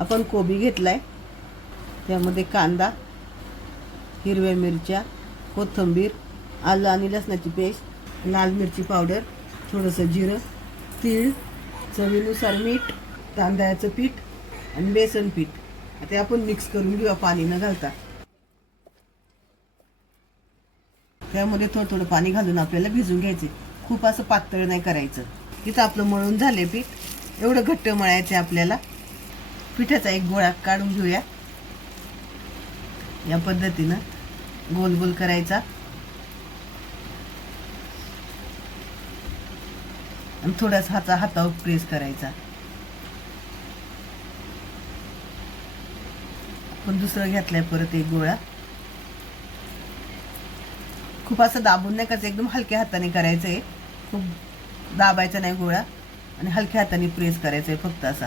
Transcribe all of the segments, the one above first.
आपण कोबी घेतलाय, त्यामध्ये कांदा, हिरव्या मिरच्या, कोथिंबीर, आलं आणि लसणाची पेस्ट, लाल मिरची पावडर, थोडंसं जिरं, तीळ, चवीनुसार मीठ, तांदळाचं पीठ आणि बेसन पीठ. आता आपण मिक्स करून घेऊया पाणी न घालता. त्यामध्ये थोडं थोडं पाणी घालून आपल्याला भिजून घ्यायचे. खूप असं पातळ नाही करायचं. इथं आपलं मळून झाले पीठ. एवढं घट्ट मळायचं आपल्याला. पिठाचा एक गोळा काढून घेऊया. या पद्धतीनं गोल गोल करायचा आणि थोडासा हातावर प्रेस करायचा. आपण दुसरं घेतलाय परत एक गोळा. खूप असं दाबून नाही करायचं, एकदम हलक्या हाताने करायचं आहे. खूप दाबायचा नाही गोळा आणि हलक्या हाताने प्रेस करायचं आहे फक्त असा.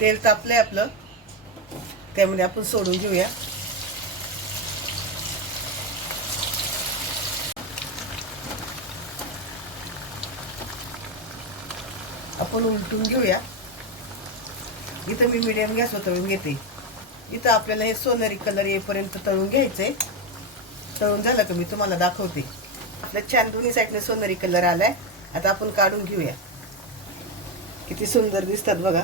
तेल तापलंय आपलं, त्यामध्ये आपण सोडून घेऊया. आपण उलटून घेऊया. इथं मी मीडियम गॅसवर तळून घेते. इथं आपल्याला हे सोनेरी कलर येईपर्यंत तळून घ्यायचंय. तळून झालं का मी तुम्हाला दाखवते. आपल्या छान दोन्ही साईडने सोनेरी कलर आलाय. आता आपण काढून घेऊया. किती सुंदर दिसतात बघा.